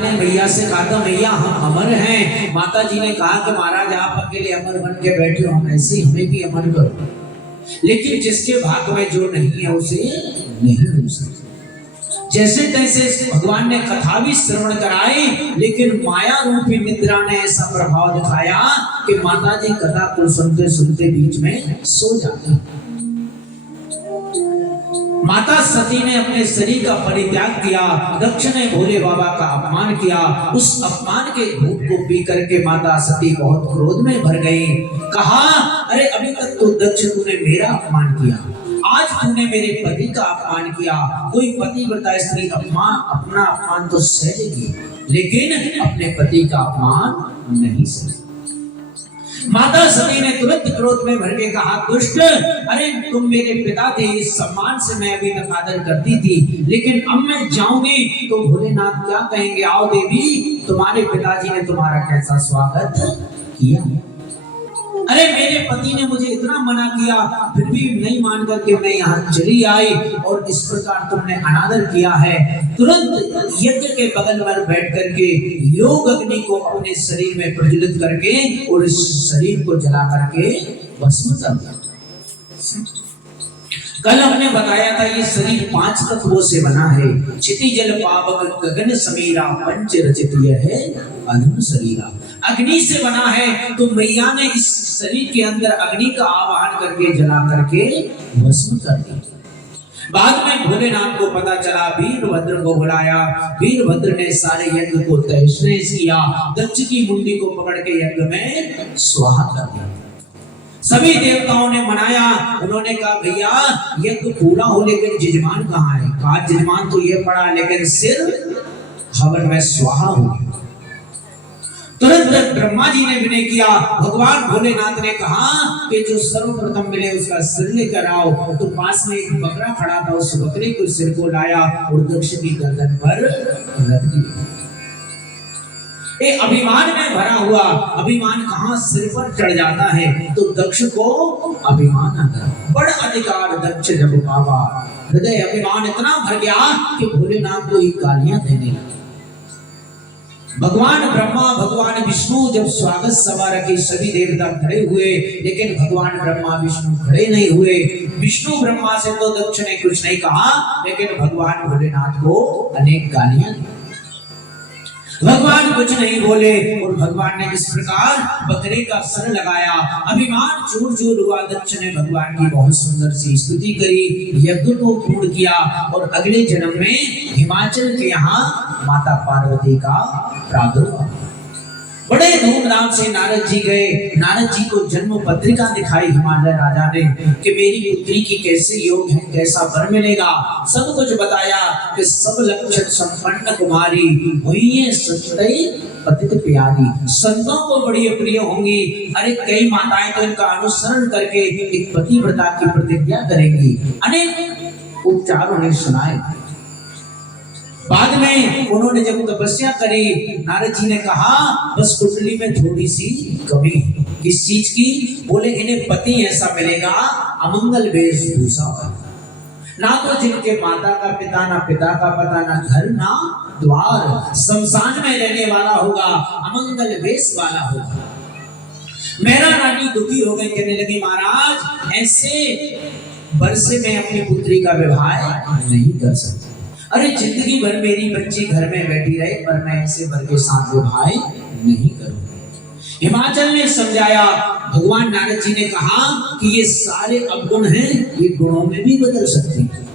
ने मैया से कहा था मैया हम अमर हैं। माता जी ने कहा कि महाराज आप अकेले अमर बन के बैठे हो, हम ऐसे हमें भी अमर करो। लेकिन जिसके भाग्य में जो नहीं है उसे नहीं हो सकता। जैसे तैसे भगवान ने कथा भी श्रवण कराई, लेकिन माया रूपी निद्रा ने ऐसा प्रभाव दिखाया कि माता जी कथा को सुनते सुनते बीच में सो जाती। माता सती ने अपने शरीर का परित्याग किया, दक्ष ने भोले बाबा का अपमान किया। उस अपमान के घूंट को पी करके माता सती बहुत क्रोध में भर गई। कहा अरे अभी तक तो दक्ष तूने मेरा अपमान किया, आज तूने मेरे पति का अपमान किया। कोई पतिव्रता स्त्री अपना अपमान तो सहेगी, लेकिन अपने पति का अपमान नहीं सहेगी। माता सती ने तुरंत क्रोध में भर के कहा दुष्ट, अरे तुम मेरे पिता थे, इस सम्मान से मैं अभी तक आदर करती थी, लेकिन अब मैं जाऊंगी तो भोलेनाथ क्या कहेंगे। आओ देवी, तुम्हारे पिताजी ने तुम्हारा कैसा स्वागत किया। अरे मेरे पति ने मुझे इतना मना किया, फिर भी नहीं मान करके मैं यहाँ चली आई, और इस प्रकार तुमने अनादर किया है। तुरंत यज्ञ के बगल पर बैठ करके योग अग्नि को अपने शरीर में प्रज्वलित करके और इस शरीर को जला करके भस्म कर दिया। कल हमने बताया था ये शरीर 5 तत्वों से बना है। क्षिति जल पावक गगन समीरा पंच रचित है अरुण शरीरा। अग्नि से बना है, तो मैया ने इस शरीर के अंदर अग्नि का आवाहन करके जला करके भस्म कर दिया। बाद में भोलेनाथ को पता चला, वीरभद्र को बुलाया। वीरभद्र ने सारे यज्ञ को तहस नहस किया, दक्ष की मुंडी को पकड़ के यज्ञ में स्वाहा कर दिया। सभी देवताओं ने मनाया। उन्होंने कहा भैया यज्ञ पूरा हो, लेकिन जजमान कहाँ है। कहा जजमान तो ये पड़ा, लेकिन सिर हवन में स्वाहा हो गया। तुरंत ब्रह्मा जी ने विनय किया। भगवान भोलेनाथ ने कहा कि जो सर्वप्रथम मिले उसका सिर लेकर आओ। तो पास में एक बकरा खड़ा था, उस बकरे को सिर को लाया और दक्ष की गर्दन पर रख दिया। अभिमान में भरा हुआ, अभिमान कहाँ सिर पर चढ़ जाता है, तो दक्ष को अभिमान आता। बड़ा अधिकार दक्ष जब पावा, हृदय अभिमान इतना भर गया कि भोलेनाथ को ही गालियां देने लगा। भगवान ब्रह्मा भगवान विष्णु जब स्वागत सभा रखी, सभी देवता खड़े हुए, लेकिन भगवान ब्रह्मा विष्णु खड़े नहीं हुए। विष्णु ब्रह्मा से तो दक्ष ने कुछ नहीं कहा, लेकिन भगवान भोलेनाथ को अनेक गालियां दी। भगवान कुछ नहीं बोले, और भगवान ने इस प्रकार बकरे का सर लगाया। अभिमान चूर चूर हुआ। दक्ष ने भगवान की बहुत सुंदर सी स्तुति करी, यज्ञ को पूर्ण किया, और अगले जन्म में हिमाचल के यहाँ माता पार्वती का प्रादुर्भाव। बड़े धूमधाम से नारद जी गए। नारद जी को जन्म पत्रिका दिखाई हिमालय राजा ने कि मेरी पुत्री की कैसे योग है, कैसा वर मिलेगा। सब कुछ बताया कि सब लक्षण संपन्न कुमारी हुई है, सत्य पतित प्यारी, संतों को बड़ी प्रिय होंगी। अरे कई माताएं तो इनका अनुसरण करके एक पतिव्रता की प्रतिज्ञा करेंगी। अनेक उपचार उन्हें सुनाए। बाद में उन्होंने जब तपस्या करी, नारद जी ने कहा बस कुंडली में थोड़ी सी कमी। किस चीज की? बोले इन्हें पति ऐसा मिलेगा अमंगल वेशभूषा, ना तो जिनके माता का पिता, ना पिता का पता, ना घर ना द्वार, शमशान में रहने वाला होगा, अमंगल वेश वाला होगा। मेरा रानी दुखी हो गई, कहने लगी महाराज ऐसे वर्षे में अपनी पुत्री का विवाह नहीं कर सकती। अरे जिंदगी भर मेरी बच्ची घर में बैठी रहे, पर मैं ऐसे वर के साथ विवाह नहीं करूंगी। हिमाचल ने समझाया। भगवान नारद जी ने कहा कि ये सारे अवगुण हैं, ये गुणों में भी बदल सकते हैं।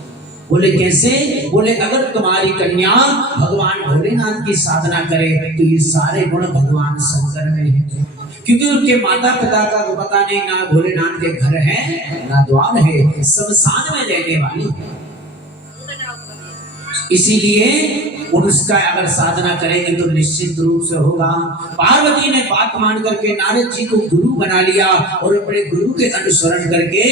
बोले कैसे? बोले अगर तुम्हारी कन्या भगवान भोलेनाथ की साधना करे तो ये सारे गुण भगवान शंकर में हैं, क्योंकि उनके माता पिता का तो पता नहीं, ना भोलेनाथ के घर है ना द्वार है, शमशान में रहने वाली। इसीलिए उसका अगर साधना करेंगे तो निश्चित रूप से होगा। पार्वती ने बात मान करके नारद जी को गुरु बना लिया और अपने गुरु के अनुसरण करके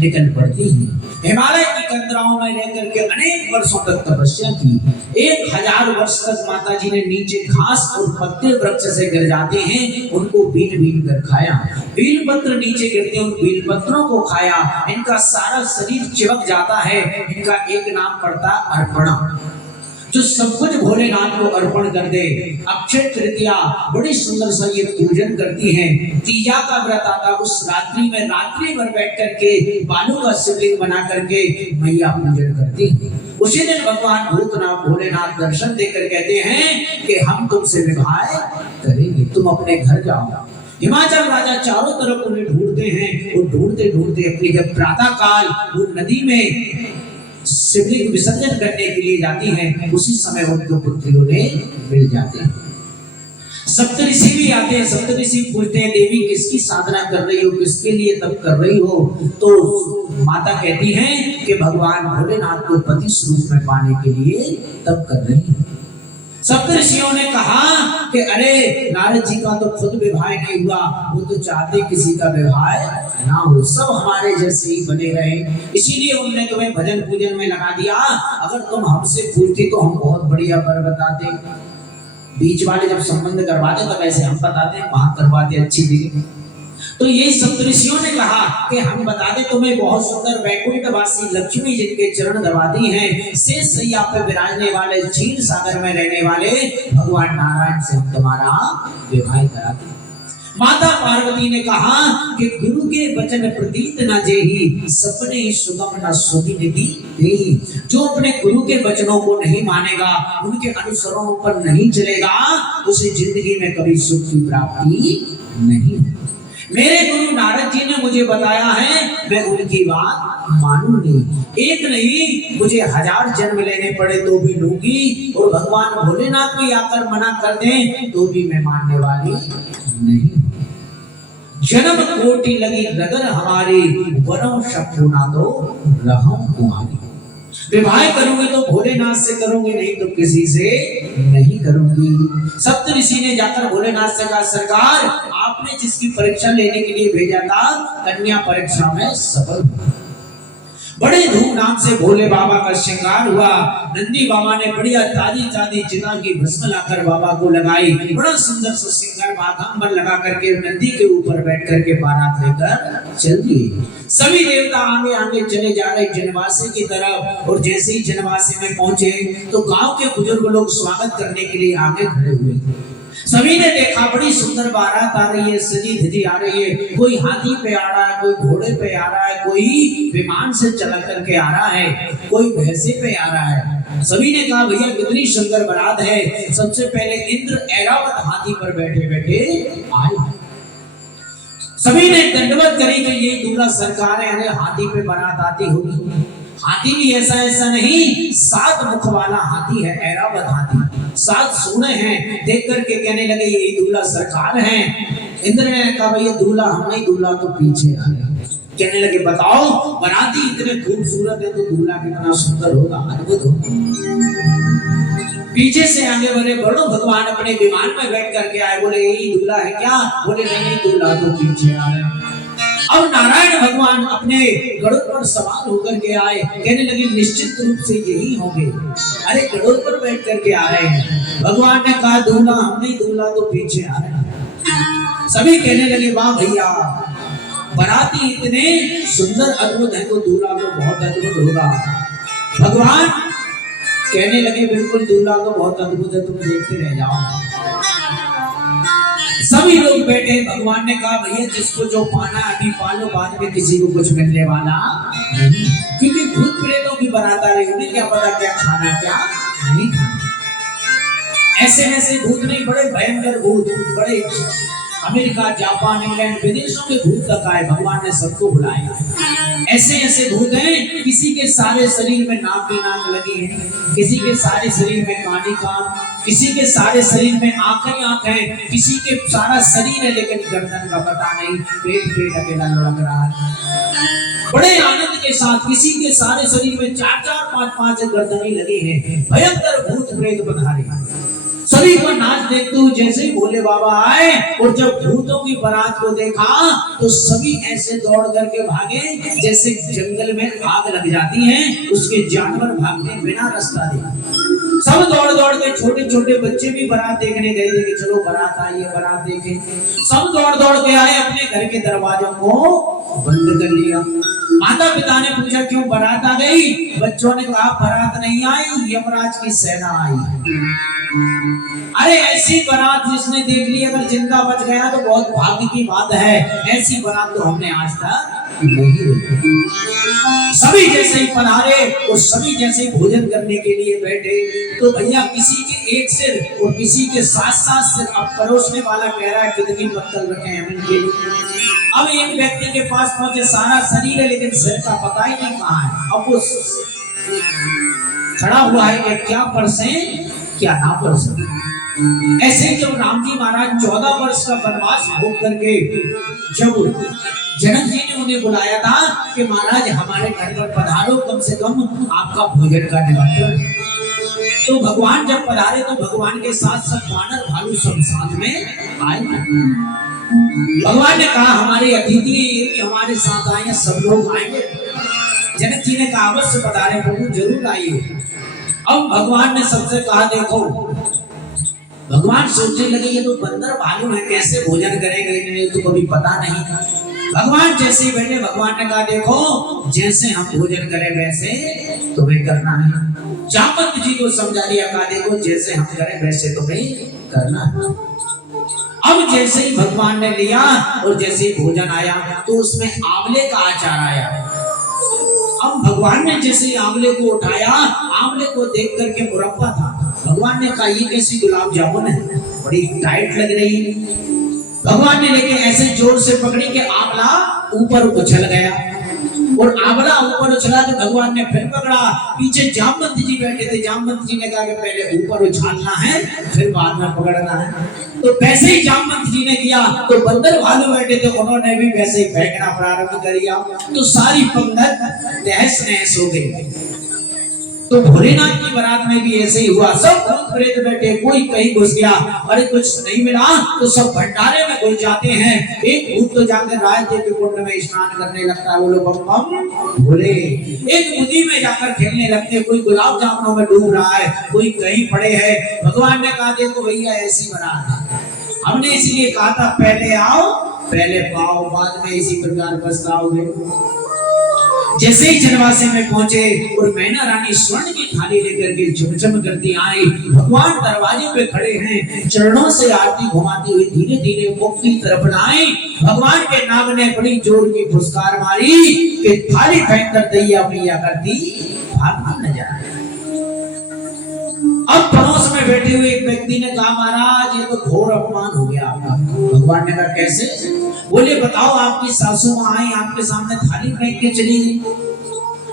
निकल पड़ती है। हिमालय की कंदराओं में रह करके अनेक वर्षों तक तपस्या की। 1000 वर्ष तक माता जी ने नीचे घास और पत्ते वृक्ष से गिर जाते हैं, उनको बीन बीन कर खाया। बील पत्र नीचे गिरते, उन बील पत्रों को खाया। इनका सारा शरीर चिपक जाता है। इनका एक नाम पड़ता अर्पणा। जो सब कुछ भोलेनाथ को अर्पण कर दे। अक्षय तृतीया बड़ी सुंदर सा ये पूजन करती हैं। तीजा का व्रत आता, उस रात्रि में रात्रि भर बैठ करके बालू का शिवलिंग बना करके मैया पूजन करती है। उसी दिन भगवान भूतनाथ भोलेनाथ दर्शन देकर कहते हैं कि हम तुमसे विवाह करेंगे, तुम अपने घर जाओ। हिमाचल राजा चारों तरफ उन्हें ढूंढते हैं और ढूंढते ढूंढते अपनी जब प्रातः काल वो नदी में शिवलिंग विसर्जन करने के लिए जाती हैं, उसी समय उनके पुत्रियों ने मिल जाते हैं। सप्तऋषि भी आते हैं। सप्तऋषि पूछते हैं देवी किसकी साधना कर रही हो, किसके लिए तप कर रही हो? तो माता कहती हैं कि भगवान भोलेनाथ को पति स्वरूप में पाने के लिए तप कर रही है। सप्तऋषियों ने कहा कि अरे नारद जी का तो खुद विवाह नहीं हुआ, वो तो चाहते किसी का विवाह ना हो, सब हमारे जैसे ही बने रहे, इसीलिए उन्होंने तुम्हें भजन पूजन में लगा दिया। अगर तुम हमसे पूछती तो हम बहुत बढ़िया वर बताते। बीच वाले जब संबंध करवाते तो वैसे हम बताते, वहां करवाते अच्छी जगह। तो ये सप्तऋषियों ने कहा कि हम बता दें तुम्हें बहुत सुंदर वैकुंठवासी लक्ष्मी जिनके चरण दबाती हैं, शेष सैया पे विराजने वाले क्षीर सागर में रहने वाले भगवान नारायण से हम तुम्हारा विवाह कराते हैं। माता पार्वती ने कहा कि गुरु के वचन प्रतीत न जेहि, सपने सुगम न सुधि निधि देहि। जो अपने गुरु के वचनों को नहीं मानेगा, उनके अनुसरणों पर नहीं चलेगा, उसे जिंदगी में कभी सुख की प्राप्ति नहीं। मेरे गुरु नारद जी ने मुझे बताया है, मैं उनकी बात मानूंगी। एक नहीं मुझे 1000 जन्म लेने पड़े तो भी लूंगी, और भगवान भोलेनाथ भी आकर मना कर दें तो भी मैं मानने वाली नहीं। जन्म कोटि लगी रगर हमारी, वरम शक्ति ना तो रहम कुमारी। विवाह करूंगी तो भोलेनाथ से करूंगी, नहीं तो किसी से नहीं करूंगी। सप्तऋषि ने जाकर भोलेनाथ से कहा सरकार आपने जिसकी परीक्षा लेने के लिए भेजा था, कन्या परीक्षा में सफल हुआ। बड़े धूमधाम से भोले बाबा का श्रृंगार हुआ। नंदी बाबा ने बढ़िया ताजी ताजी चिता की भस्म लाकर बाबा को लगाई। बड़ा सुंदर सा सिंगार बाघांबर लगा करके नंदी के ऊपर बैठ करके बारात लेकर चल दिए। सभी देवता आगे आगे चले जा रहे जनवासी की तरफ, और जैसे ही जनवासी में पहुंचे तो गांव के बुजुर्ग लोग स्वागत करने के लिए आगे खड़े हुए थे। सभी ने देखा बड़ी सुंदर बारात आ रही है, सजी धजी आ रही है। कोई हाथी पे आ रहा है, कोई घोड़े पे आ रहा है, कोई विमान से चल करके आ रहा है, कोई भैंसे पे आ रहा है। सभी ने कहा भैया कितनी सुंदर बारात है। सबसे पहले इंद्र ऐरावत हाथी पर बैठे बैठे आए। सभी ने दंडवत करी कि ये दूल्हा सरकार है, अरे हाथी पे बारात आती होगी। हाथी भी ऐसा नहीं, 7 मुख वाला हाथी है, ऐरावत हाथी, 7 सूंडें हैं। देख करके कहने लगे ये दूल्हा सरकार है। इंद्र ने कहा भैया दूल्हा हम नहीं, दूल्हा तो पीछे आ गया। कहने लगे बताओ बाराती इतने खूबसूरत है तो दूल्हा कितना सुंदर होगा, अद्भुत होगा। पीछे से आगे बोले बड़ो भगवान अपने विमान में बैठ करके आए। बोले यही दूल्हा है क्या? बोले नहीं दूल्हा तो पीछे आ रहा है। अब नारायण भगवान अपने गरुड़ पर सवार होकर के आए। कहने लगे निश्चित रूप से यही होंगे। अरे गरुड़ पर बैठ करके आ रहे हैं। भगवान ने कहा दूल्हा हम नहीं, दूल्हा तो पीछे आ रहे हैं। सभी कहने लगे वाह भैया बाराती इतने सुंदर अद्भुत है तो दूल्हा तो बहुत अद्भुत होगा। भगवान कहने लगे बिल्कुल दूल्हा तो बहुत अद्भुत है, तुम देखते रह जाओ। सभी लोग बैठे। भगवान ने कहा भैया जिसको जो पाना अभी पालो, बाद में किसी को कुछ मिलने वाला नहीं, क्योंकि भूत प्रेतों की बारात आ रही, उन्हें क्या पता क्या खाना क्या नहीं खाना। ऐसे भूत नहीं, बड़े भयंकर भूत, बड़े अमेरिका जापान इंग्लैंड विदेशों के भूत तक आए। भगवान ने सबको बुलाया। ऐसे भूत हैं, किसी के सारे शरीर में नाक ही नाक लगी है, किसी के सारे शरीर में कानी कान, किसी के सारे शरीर में आंख ही आंख है, किसी के सारा शरीर है लेकिन गर्दन का पता नहीं, पेट अकेला लुढ़क रहा है। बड़े आनंद के साथ किसी के सारे शरीर में 4-4 5-5 गर्दनें लगी हैं। भयंकर भूत प्रेत पधारे। सभी को नाच देखते हुए जैसे ही भोले बाबा आए और जब भूतों की बारात को देखा तो सभी ऐसे दौड़ करके भागे जैसे जंगल में आग लग जाती है, उसके जानवर भागते बिना रास्ता देखा। सब दौड़ के छोटे छोटे बच्चे भी बारात देखने गए थे कि चलो बारात आई है, बारात देखें। सब दौड़ के आए, अपने घर के दरवाजों को बंद कर लिया। माता पिता ने पूछा क्यों बारात आ गई? बच्चों ने कहा बारात नहीं आई, यमराज की सेना आई। अरे ऐसी बारात जिसने देख ली अगर जिंदा बच गया तो बहुत भाग्य की बात है, ऐसी बारात तो हमने आज तक नहीं देखी। सभी जैसे ही पधारे और सभी जैसे ही भोजन करने के लिए बैठे तो भैया किसी के एक सिर और किसी के साथ साथ सिर। अब परोसने वाला कह रहा है कितनी पत्तल रखे हैं इनके लिए। अब एक व्यक्ति के पास पहुंचे, सारा शरीर है लेकिन सिर का पता ही नहीं कहाँ है। अब वो खड़ा हुआ है कि क्या परसे क्या ना परसे। ऐसे जब राम जी महाराज 14 वर्ष का वनवास भोग करके जब जनक जी ने उन्हें बुलाया था कि महाराज हमारे घर पर पधारो, कम से कम आपका भोजन का निमंत्रण। तो भगवान जब पधारे तो भगवान के साथ सब वानर भालू सब साथ में आए। भगवान ने कहा हमारे अतिथि ये भी हमारे साथ आए, सब लोग आएंगे। जनक जी ने कहा अवश्य पधारे प्रभु, जरूर आइए। अब भगवान ने सबसे कहा देखो, भगवान सोचने लगे ये तो बंदर भालू है, कैसे भोजन करेंगे, इन्हें तो कभी पता नहीं। भगवान जैसे ही बैठे भगवान ने कहा देखो जैसे हम भोजन करें वैसे तुम्हें करना है। जामवंत जी को समझा दिया, कहा देखो जैसे हम करें वैसे तुम्हें करना है। अब जैसे ही भगवान ने लिया और जैसे ही भोजन आया तो उसमें आंवले का अचार आया। अब भगवान ने जैसे ही आंवले को उठाया, आंवले को देख करके मुरब्बा था। भगवान ने कहा ये कैसी गुलाब जामुन है, बड़ी टाइट लग रही है। भगवान ने लेके ऐसे जोर से पकड़ी कि आंवला ऊपर उछल गया और आंवला ऊपर उछला तो भगवान ने फिर पकड़ा। पीछे जामवंत जी बैठे थे, जामवंत जी ने कहा कि पहले ऊपर उछालना है फिर बाद में पकड़ना है। तो वैसे ही जामवंत जी ने किया तो बंदर भालू बैठे थे, उन्होंने भी वैसे ही फेंकना प्रारंभ कर दिया। तो सारी पंगत तहस नहस हो गई। तो भोलेनाथ की बारात में भी ऐसे ही हुआ, सब भूत प्रेत बैठे, कोई कहीं घुस गया, अरे कुछ नहीं मिला तो सब भंडारे में घुस जाते हैं। एक भूत तो जाकर राजदेव के कुंड में स्नान करने लगता है, बोलो बम बम भोले। एक नदी में जाकर खेलने लगते, कोई गुलाब जामुनों में डूब रहा है, कोई कहीं पड़े है। भगवान ने कहा देखो भैया ऐसी बारात है, हमने इसीलिए कहा था पहले आओ पहले पाओ, बाद में इसी प्रकार पछताओगे। जैसे ही जनवासे में पहुंचे और मैना रानी स्वर्ण की थाली लेकर के झमझम करती आई। भगवान दरवाजे पे खड़े हैं, चरणों से आरती घुमाती हुई धीरे धीरे मुख की तरफ आई। भगवान के नाग ने बड़ी जोर की फुसकार मारी कि थाली फेंक कर दैया मैया करती भाग न जाए। अब पड़ोस में बैठे हुए एक व्यक्ति ने कहा महाराज ये तो घोर अपमान हो गया आपका। भगवान ने कहा कैसे? बोले बताओ आपकी सासू माँ आई आपके सामने थाली फेंक के चली गई,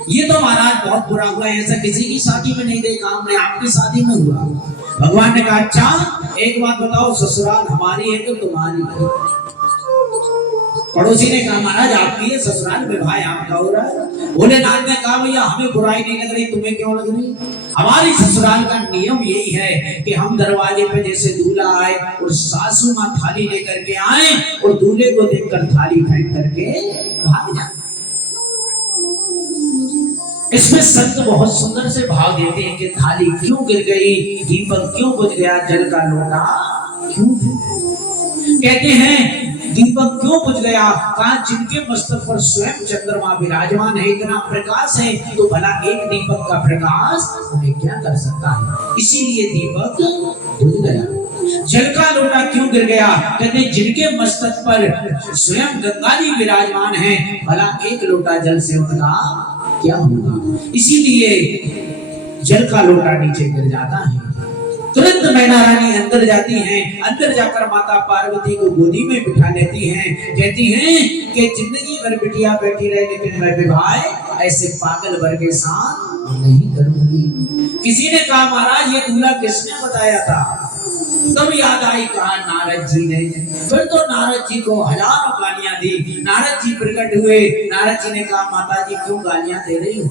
ये तो महाराज बहुत बुरा हुआ है, ऐसा किसी की शादी में नहीं देखा हमने, आपकी शादी में हुआ। भगवान ने कहा अच्छा एक बात बताओ, ससुराल हमारी है तो तुम्हारी है? पड़ोसी ने कहा महाराज आपकी है, ससुराल में भाई आपका हो रहा है। भोलेनाथ ने कहा भैया हमें बुराई नहीं लग रही, तुम्हें क्यों लग रही? हमारी ससुराल का नियम यही है कि हम दरवाजे पे जैसे दूल्हा आए और सासू माँ थाली लेकर के आए और दूल्हे को देखकर थाली फेंक करके भाग जाए। इसमें संत बहुत सुंदर से भाव देते हैं कि थाली क्यों गिर गई, दीपक क्यों बुझ गया, जल का लोटा क्यों गिर गया। कहते हैं दीपक क्यों बुझ गया, कहा जिनके मस्तक पर स्वयं चंद्रमा विराजमान है, इतना प्रकाश है, तो भला एक दीपक का प्रकाश उन्हें क्या कर सकता है, इसीलिए दीपक बुझ गया। जल का लोटा क्यों गिर गया, कहते जिनके मस्तक पर स्वयं गंगा जी विराजमान है, भला एक लोटा जल से उनका क्या होगा, इसीलिए जल का लोटा नीचे गिर जाता है। तुरंत मैना रानी अंदर जाती हैं, अंदर जाकर माता पार्वती को गोदी में बिठा लेती हैं, कहती हैं कि जिंदगी भर बिटिया बैठी रहे लेकिन मैं विवाह ऐसे पागल भर के साथ नहीं करूंगी। किसी ने कहा महाराज ये दूल्हा किसने बताया था? तब याद आई कहा नारद जी ने। फिर तो नारद जी को हजारों गालियां दी। नारद जी प्रकट हुए, नारद जी ने कहा माता जी क्यों गालियां दे रही हो?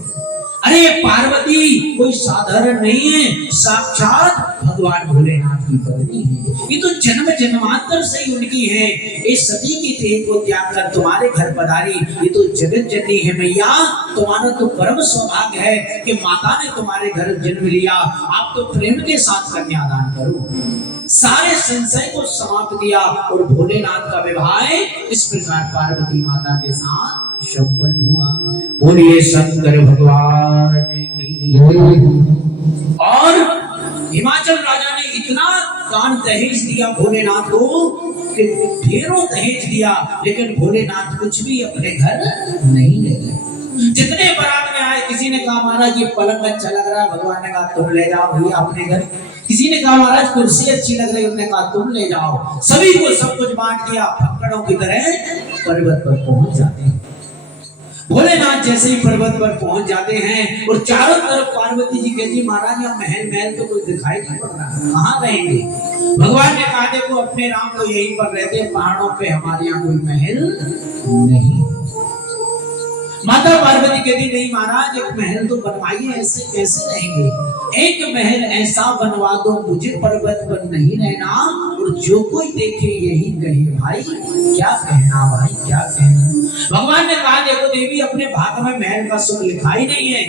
अरे पार्वती कोई साधारण नहीं है, साक्षात भगवान भोलेनाथ की पत्नी है, ये तो जन्म जन्मांतर से ही उनकी है। इस सती की देह को त्याग कर तुम्हारे घर पधारी, ये तो जगत जननी है मैया, तुम्हारा तो परम सौभाग्य है कि माता ने तुम्हारे घर जन्म लिया। आप तो प्रेम के साथ कन्यादान करो। सारे संशय को समाप्त किया और भोलेनाथ का विवाह इस प्रकार पार्वती माता के साथ संपन्न हुआ। बोलिए शंकर भगवान की। और हिमाचल राजा ने इतना दान दहेज दिया भोलेनाथ को कि ढेरों दहेज दिया, लेकिन भोलेनाथ कुछ भी अपने घर नहीं ले गए। जितने बारात में आए, किसी ने कहा महाराज ये पलंग अच्छा लग रहा है, भगवान ने कहा तुम ले जाओ भैया अपने घर। किसी ने कहा महाराज कुर्सी अच्छी लग रही है, उन्होंने कहा तुम ले जाओ। सभी को सब कुछ बांट दिया। फक्कड़ों की तरह पर्वत पर पहुंच जाते हैं। भोलेनाथ जैसे ही पर्वत पर पहुंच जाते हैं और चारों तरफ पार्वती जी कहती महाराज यहाँ महल महल तो कोई दिखाई नहीं पड़ रहा, कहाँ रहेंगे? भगवान ने कहा देखो अपने राम तो यहीं पर रहते हैं, पहाड़ों पे हमारे यहाँ कोई महल नहीं। माता पार्वती कहती नहीं महाराज एक महल तो बनवाइए, ऐसे कैसे रहेंगे? एक महल ऐसा बनवा दो मुझे पर्वत पर नहीं रहना, और जो कोई देखे यही कहे भाई क्या कहना, भाई क्या कहना। भगवान ने कहा देखो देवी अपने भाग में महल का सुख लिखा ही नहीं है।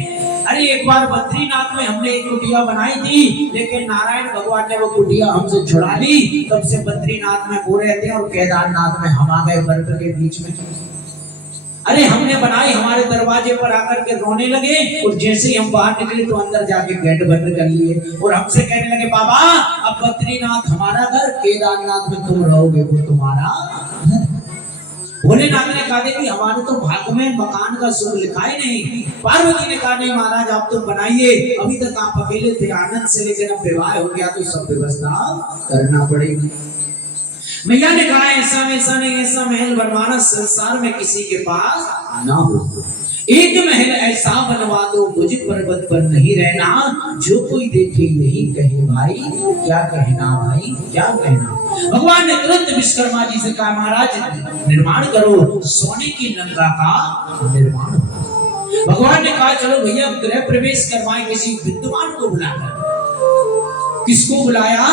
अरे एक बार बद्रीनाथ में हमने एक कुटिया बनाई थी, लेकिन नारायण भगवान ने वो कुटिया हमसे छुड़ा ली। तब से बद्रीनाथ में वो रहते हैं और केदारनाथ में हम आ गए बर्फ के बीच में। अरे हमने बनाई, हमारे दरवाजे पर आकर के रोने लगे, और जैसे ही हम बाहर निकले तो अंदर जाके गेट बंद कर लिए और हमसे कहने लगे बाबा अब बद्रीनाथ हमारा घर, केदारनाथ में तुम रहोगे वो तुम्हारा घर। भोलेनाथ ने कहा कि हमारे तो भाग में मकान का सुख लिखा ही नहीं। पार्वती ने कहा नहीं महाराज आप तो बनाइए, अभी तक आप अकेले थे आनंद से, लेकिन अब विवाह हो गया तो सब व्यवस्था करना पड़ेगी। मैया ने कहा ऐसा वैसा नहीं, ऐसा महल बनवाना संसार में किसी के पास ना हो। एक महल ऐसा बनवा दो मुझे पर्वत पर नहीं रहना, जो कोई देखे यही कहे भाई क्या कहना, भाई क्या कहना। भगवान ने तुरंत विश्वकर्मा जी से कहा महाराज निर्माण करो, सोने की लंका का निर्माण। भगवान ने कहा चलो भैया गृह प्रवेश करवाएं किसी विद्वान को बुलाकर। किसको बुलाया?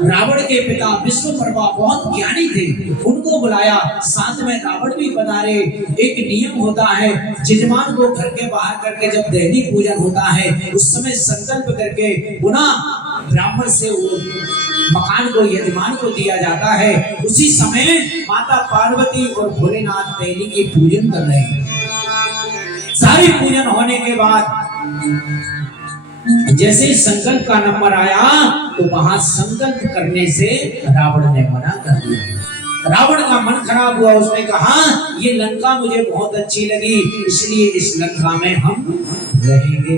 रावण के पिता विश्वकर्मा बहुत ज्ञानी थे, उनको बुलाया। साथ में रावण भी बता रहे एक नियम होता है, यजमान को घर के बाहर करके जब दैनिक पूजन होता है उस समय संकल्प करके पुनः ब्राह्मण से वो मकान को यजमान को दिया जाता है। उसी समय माता पार्वती और भोलेनाथ दैनिक की पूजन कर रहे हैं। सारी पूजन होने के बाद जैसे ही संकल्प का नंबर आया तो वहां संकल्प करने से रावण ने मना कर दिया। रावण का मन खराब हुआ, उसने कहा ये लंका मुझे बहुत अच्छी लगी, इसलिए इस लंका में हम रहेंगे।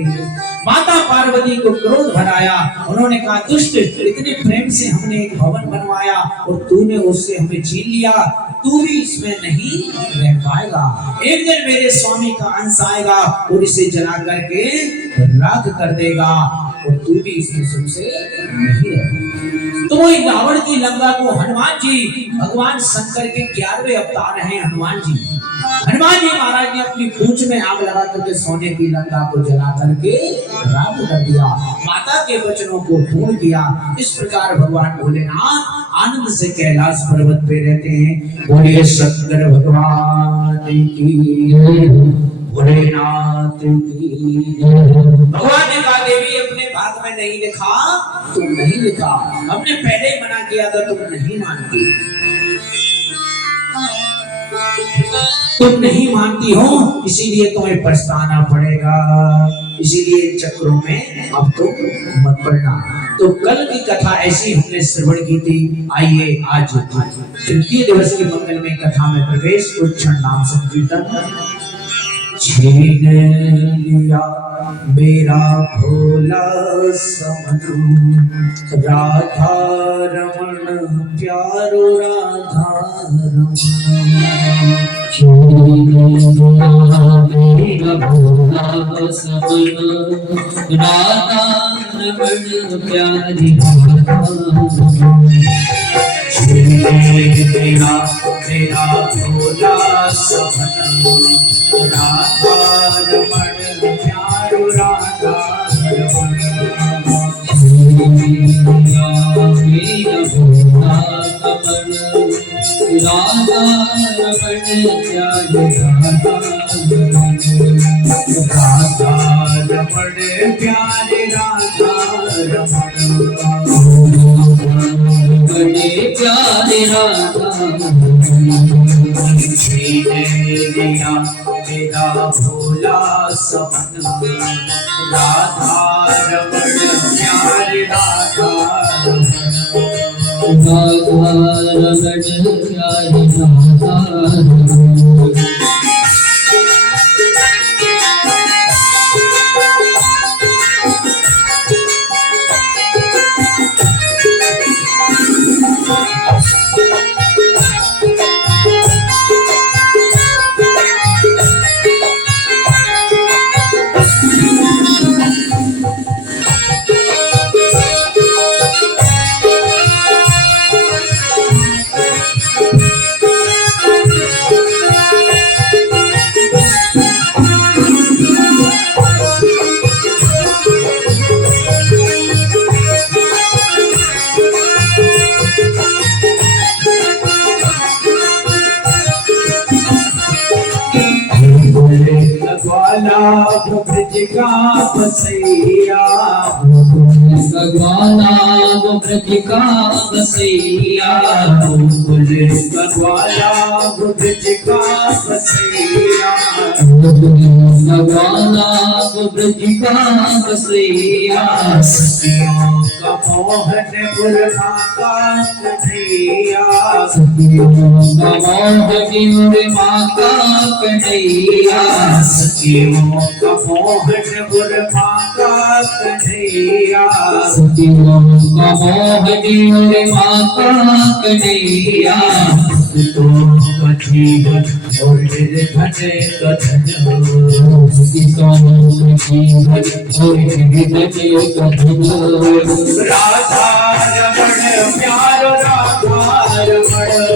माता पार्वती को क्रोध भराया, उन्होंने कहा दुष्ट इतने प्रेम से हमने एक भवन बनवाया और तूने उससे हमें छीन लिया, तू भी इसमें नहीं रह पाएगा। एक दिन मेरे स्वामी का अंश आएगा और इसे जला करके राख कर देगा और तू भी इसमें सुख से नहीं रहेगा। तो वही रावण की लंका को हनुमान जी, भगवान शंकर के 11वें अवतार हैं हनुमान जी। हनुमान जी महाराज ने अपनी पूंछ में आग लगा करके सोने की लंका को जला करके राख कर दिया, माता के वचनों को पूर्ण किया। इस प्रकार भगवान भोलेनाथ आनंद से कैलाश पर्वत पे रहते हैं। बोलिए शंकर भगवान की, भोलेनाथ की। भगवान ने कहा देवी अपने भाग में नहीं लिखा, तुम नहीं लिखा, हमने पहले ही मना किया था, तुम नहीं मानती, तुम नहीं मानती हो, इसीलिए तुम्हें पछताना पड़ेगा, इसीलिए चक्रों में अब तो मत पड़ना। तो कल की कथा ऐसी हमने श्रवण की थी। आइए आज तृतीय दिवस की मंगलमय कथा में प्रवेश। उच्चारण नाम संकीर्तन। छीन लिया मेरा भोला समन, राधा रमन प्यारो राधा रमन। छीन लिया मेरा भोला समन, राधा रमन प्यारी राधा रमन। छीन लिया मेरा भोला समन, राधा रमन प्यारो राधा रमन। मेरा भोला कमल, राधा रमन प्यारो राधा रमन। राधा रमन प्यारे राधा रमन। राधा लिया मेरा भोला समन राधा रमण प्यारे राधा रमण प्यारे राधा ब्रज का बसैया भगवाना ब्रज का बसैया गोकुल भगवाना ब्रज का बसैया भगवाना ब्रज का बसैया सखियों का मोहन बुरना का कन्हैया सखियों का मोहन माता कन्हैया सखियों का मोहन बुरना का कन्हैया सखियों का मोहन माता कन्हैया तो कथीवन और निर्धन कथन राधा रमण प्यार राधा रमण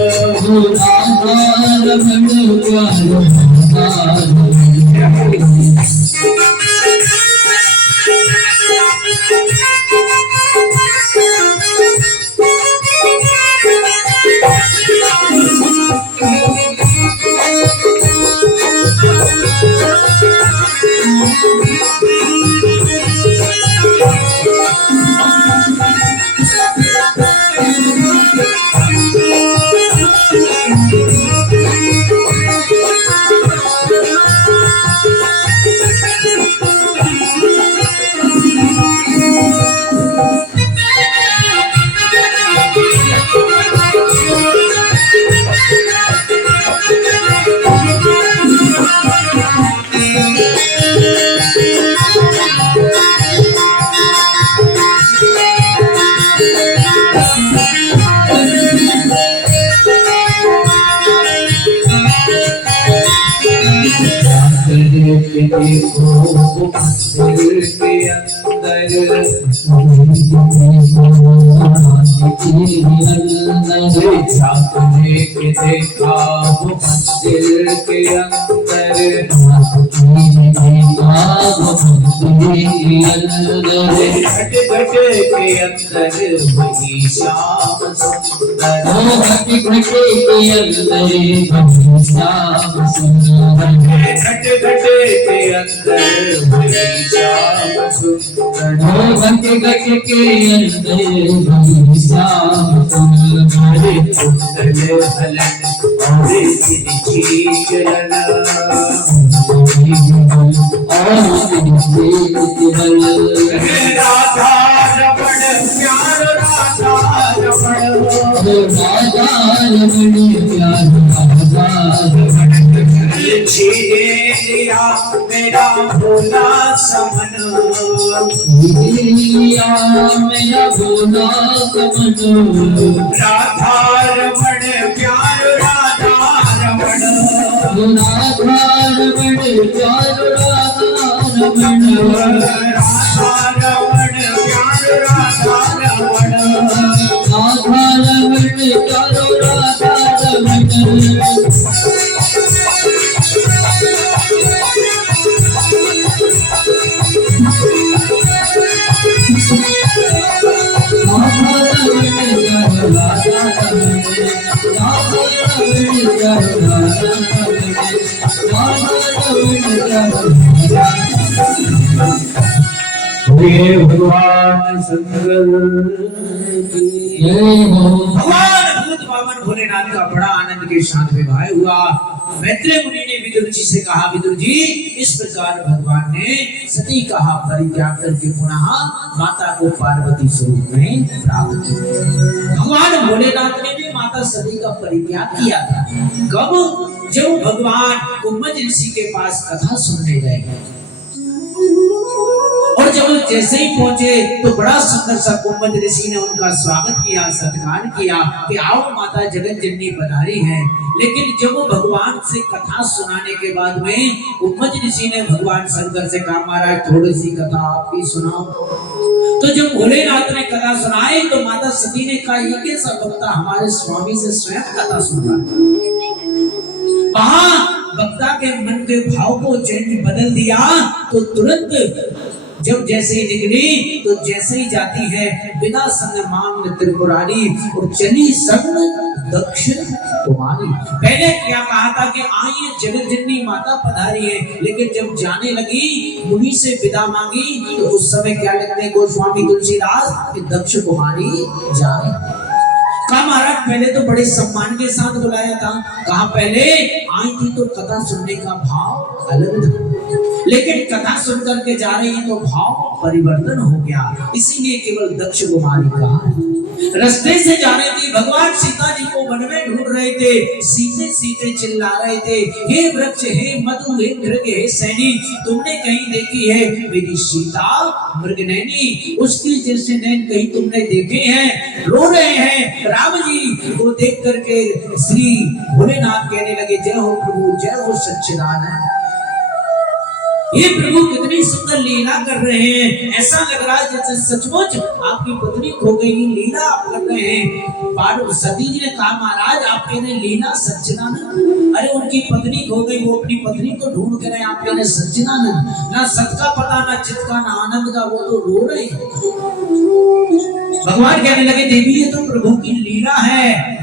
मेरा भोला समन मेरा भोला समन राधा रमण प्यार राधा रमण राधा रमण प्यार राधा रमण राधा रमण प्यार राधा रमण राधा रमण प्यार राधा रमण भगवान शंकर जय हो भगवान भगत बामन भोलेनाथ का बड़ा आनंद के साथ विवाह हुआ। मैत्रेय मुनि ने विदुर जी से कहा, विदुर जी इस प्रकार भगवान ने सती कहा परित्याग करके पुनः माता को पार्वती स्वरूप में प्राप्त किया। भगवान भोलेनाथ ने भी माता सती का परित्याग किया था। कब? जब भगवान कुंभज ऋषि के पास कथा सुनने गए और जब जैसे ही पहुंचे तो बड़ा सुंदर सा कुंभज ऋषि ने उनका स्वागत किया, सत्कार किया कि आओ माता जगत जननी पधारी है। लेकिन जब वो भगवान से कथा सुनाने के बाद में कुंभज ऋषि ने भगवान शंकर से कहा, महाराज थोड़ी सी कथा आपकी सुनाओ। तो जब भोलेनाथ ने कथा सुनाई तो माता सती ने कहा, ये कैसा भक्ता हमारे स्वामी से स्वयं कथा सुन रहा है। वहां वक्ता के मन के भाव को चेंज बदल दिया तो तुरंत जब जैसे ही निकली तो जैसे ही जाती है बिना संग मांग त्रिपुरारी और चली संग दक्ष कुमारी। पहले क्या कहा था कि आइए जगत जननी माता पधारी है, लेकिन जब जाने लगी मुनि से विदा मांगी तो उस समय क्या लिखते हैं गोस्वामी तुलसीदास कि दक्ष कुमारी जाए। कहा महाराज पहले तो बड़े सम्मान के साथ बुलाया था, कहा पहले आई थी तो कथा सुनने का भाव अलग था, लेकिन कथा सुनकर के जा रही है तो भाव परिवर्तन हो गया, इसीलिए केवल दक्ष कुमारी कहा। रास्ते से जा रही थी, भगवान सीता जी को वन में ढूंढ रहे थे, सीते सीते चिल्ला रहे थे, हे वृक्ष, हे मधु, हे मृग, हे सैनी, तुमने कहीं देखी है मेरी सीता मृगनैनी? उसकी जैसे नैन कहीं तुमने देखे हैं? रो रहे हैं। राम जी को देख करके श्री भोलेनाथ कहने लगे, जय हो प्रभु, जय हो सच्चिदानंद। ये प्रभु कितनी सुंदर लीला कर रहे हैं, ऐसा लग रहा है जैसे सचमुच आपकी पत्नी खो गई, लीला आप कर रहे हैं। पार्वती जी ने कहा, महाराज आप कह रहे लीला सच्चिदानंद? अरे उनकी पत्नी खो गई, वो अपनी पत्नी को ढूंढ कर आप कह रहे सच्चिदानंद? ना सत का पता, ना चित का, ना आनंद का, वो तो रो रहे हैं। भगवान कहने लगे, देवी ये तो प्रभु की लीला है।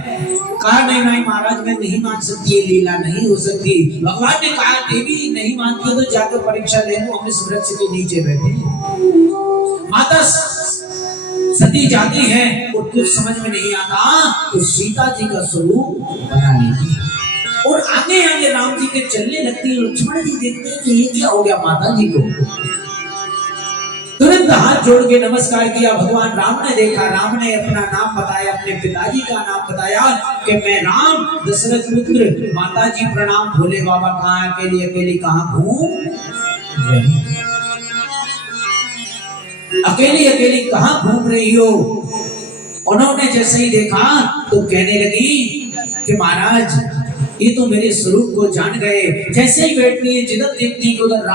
कहा नहीं महाराज मैं नहीं मान सकती, ये लीला नहीं हो सकती। भगवान ने कहा, देवी नहीं मानती हो तो जाकर परीक्षा ले लो, हम इस वृक्ष के नीचे बैठे हैं। माता सती जाती है और कुछ समझ में नहीं आता तो सीता जी का स्वरूप बना लेती है और आगे आगे राम जी के चलने लगती है। लक्ष्मण जी देखते हैं कि ये क्या हो गया माता जी को, तुरंत हाथ जोड़ के नमस्कार किया। भगवान राम ने देखा, राम ने अपना नाम बताया, अपने पिताजी का नाम बताया कि मैं राम दशरथ पुत्र। माता जी प्रणाम, भोले बाबा कहाँ अकेली अकेली कहाँ घूम रही, अकेली अकेली कहाँ घूम रही हो? उन्होंने जैसे ही देखा तो कहने लगी कि महाराज ये तो मेरे स्वरूप को जान गए। जैसे ही बैठती है जिधर देखती है उधर